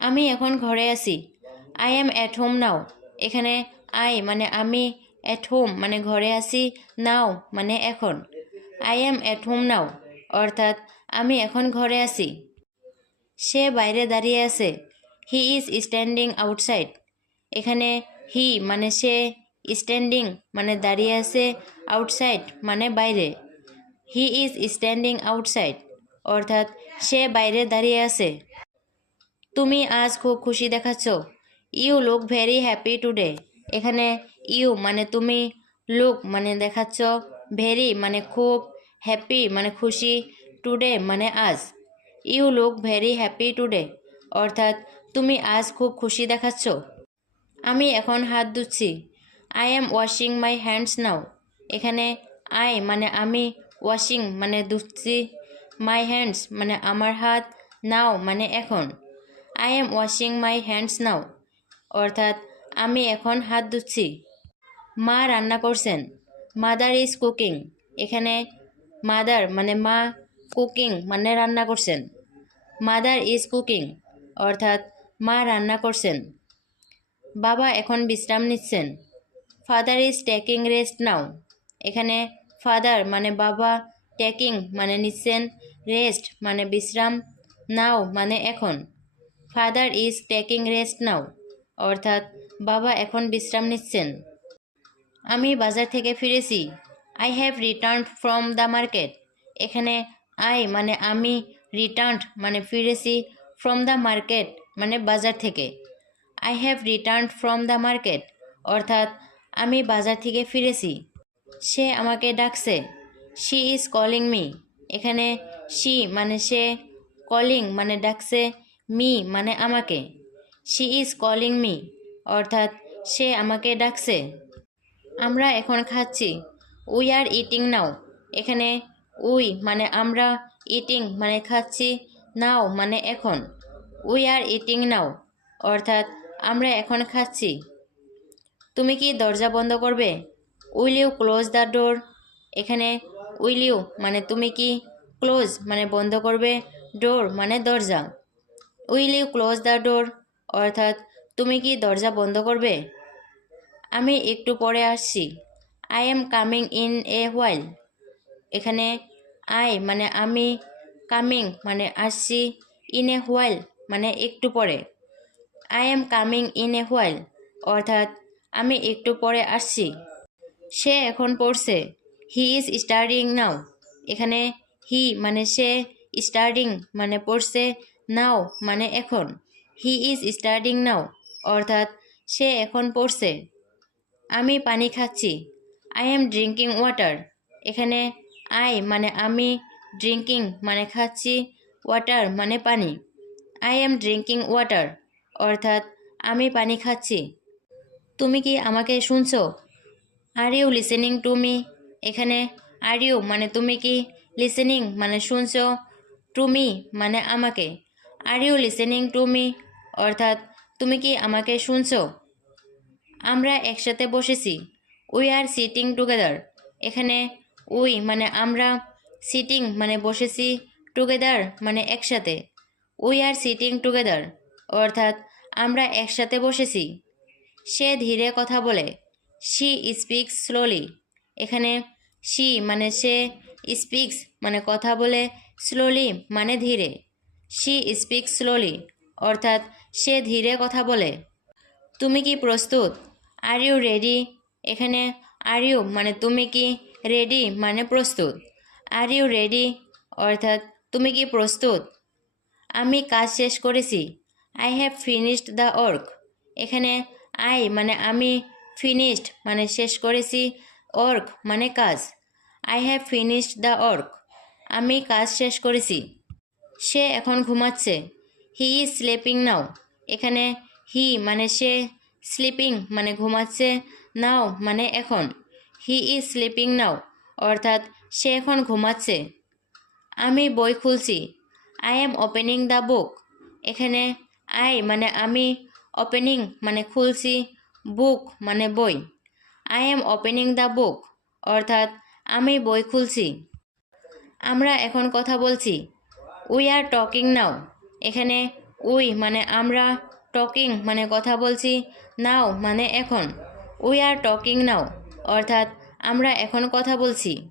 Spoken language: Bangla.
আমি এখন ঘরে আছি। I am at home now. এখানে আই মানে আমি, অ্যাট হোম মানে ঘরে আছি, নাও মানে এখন। I M at home now অর্থাৎ আমি এখন ঘরে আছি। সে বাইরে দাঁড়িয়ে আছে। He is standing outside. এখানে হি মানে সে, স্ট্যান্ডিং মানে দাঁড়িয়ে আছে, আউটসাইড মানে বাইরে। হি ইজ স্ট্যান্ডিং আউটসাইড অর্থাৎ সে বাইরে দাঁড়িয়ে আছে। তুমি আজ খুব খুশি দেখাচ্ছ। You look very happy today. এখানে ইউ মানে তুমি, লুক মানে দেখাচ্ছ, ভেরি মানে খুব, হ্যাপি মানে খুশি, টুডে মানে আজ। You look very happy today অর্থাৎ তুমি আজ খুব খুশি দেখাচ্ছ। আমি এখন হাত ধুচ্ছি। I am washing my hands now. এখানে আই মানে আমি, ওয়াশিং মানে ধুচ্ছি, মাই হ্যান্ডস মানে আমার হাত, নাও মানে এখন। I am washing my hands now অর্থাৎ আমি এখন হাত ধুচ্ছি। মা রান্না করছেন। Mother is cooking. এখানে মাদার মানে মা, কুকিং মানে রান্না করছেন। মাদার ইজ কুকিং অর্থাৎ মা রান্না করছেন। বাবা এখন বিশ্রাম নিচ্ছেন। ফাদার ইজ টেকিং রেস্ট নাও। এখানে ফাদার মানে বাবা, টেকিং মানে নিচ্ছেন, রেস্ট মানে বিশ্রাম, নাও মানে এখন। ফাদার ইজ টেকিং রেস্ট নাও অর্থাৎ বাবা এখন বিশ্রাম নিচ্ছেন। আমি বাজার থেকে ফিরেছি। I have returned from the market. এখানে আই মানে আমি, রিটার্নড মানে ফিরেছি, ফ্রম দ্য মার্কেট মানে বাজার থেকে। I have returned from the market অর্থাৎ আমি বাজার থেকে ফিরেছি। সে আমাকে ডাকছে। She is calling me. এখানে শি মানে সে, কলিং মানে ডাকছে, মি মানে আমাকে। শি ইজ কলিং মি অর্থাৎ সে আমাকে ডাকছে। আমরা এখন খাচ্ছি। উই আর ইটিং নাও। এখানে উই মানে আমরা, ইটিং মানে খাচ্ছি, নাও মানে এখন। উই আর ইটিং নাও অর্থাৎ আমরা এখন খাচ্ছি। তুমি কি দরজা বন্ধ করবে? Will you close the door. এখানে উইল ইউ মানে তুমি কি, ক্লোজ মানে বন্ধ করবে, ডোর মানে দরজা। Will you close the door অর্থাৎ তুমি কি দরজা বন্ধ করবে? আমি একটু পরে আসছি। I am coming in a while. এখানে আই মানে আমি, কামিং মানে আসছি, ইন এ হোয়াইল মানে একটু পরে। I am coming in a while অর্থাৎ আমি একটু পরে আসছি। সে এখন পড়ছে। হি ইজ স্টাডিং নাও। এখানে হি মানে সে, স্টাডিং মানে পড়ছে, নাও মানে এখন। হি ইজ স্টাডিং নাও অর্থাৎ সে এখন পড়ছে। আমি পানি খাচ্ছি। I am drinking water. এখানে আই মানে আমি, ড্রিঙ্কিং মানে খাচ্ছি, ওয়াটার মানে পানি। আই এম ড্রিঙ্কিং ওয়াটার অর্থাৎ আমি পানি খাচ্ছি। তুমি কি আমাকে শুনছো? Are you listening to me. এখানে আর ইউ মানে তুমি কি, লিসেনিং মানে শুনছো, টু মি মানে আমাকে। Are you listening to me অর্থাৎ তুমি কি আমাকে শুনছো? আমরা একসাথে বসেছি। We are sitting together. এখানে উই মানে আমরা, সিটিং মানে বসেছি, টুগেদার মানে একসাথে। উই আর সিটিং টুগেদার অর্থাৎ আমরা একসাথে বসেছি। সে ধীরে কথা বলে। She speaks slowly. এখানে শি মানে সে, স্পিক্স মানে কথা বলে, স্লোলি মানে ধীরে। শি স্পিক্স স্লোলি অর্থাৎ সে ধীরে কথা বলে। তুমি কি প্রস্তুত? Are you ready. এখানে আর ইউ মানে তুমি কি, রেডি মানে প্রস্তুত। আর ইউ রেডি অর্থাৎ তুমি কি প্রস্তুত? আমি কাজ শেষ করেছি। I have finished the work. এখানে আই মানে আমি, ফিনিশড মানে শেষ করেছি, ওয়ার্ক মানে কাজ। I have finished the work আমি কাজ শেষ করেছি। সে এখন ঘুমাচ্ছে। He is sleeping now. এখানে হি মানে সে, স্লিপিং মানে ঘুমাচ্ছে, নাও মানে এখন। হি ইজ স্লিপিং নাও অর্থাৎ সে এখন ঘুমাচ্ছে। আমি বই খুলছি। I am opening the book. এখানে আই মানে আমি, ওপেনিং মানে খুলছি, বুক মানে বই। I am opening the book অর্থাৎ আমি বই খুলছি। আমরা এখন কথা বলছি। উই আর টকিং নাও। এখানে উই মানে আমরা, টকিং মানে কথা বলছি, নাও মানে এখন। উই আর টকিং নাও অর্থাৎ আমরা এখন কথা বলছি।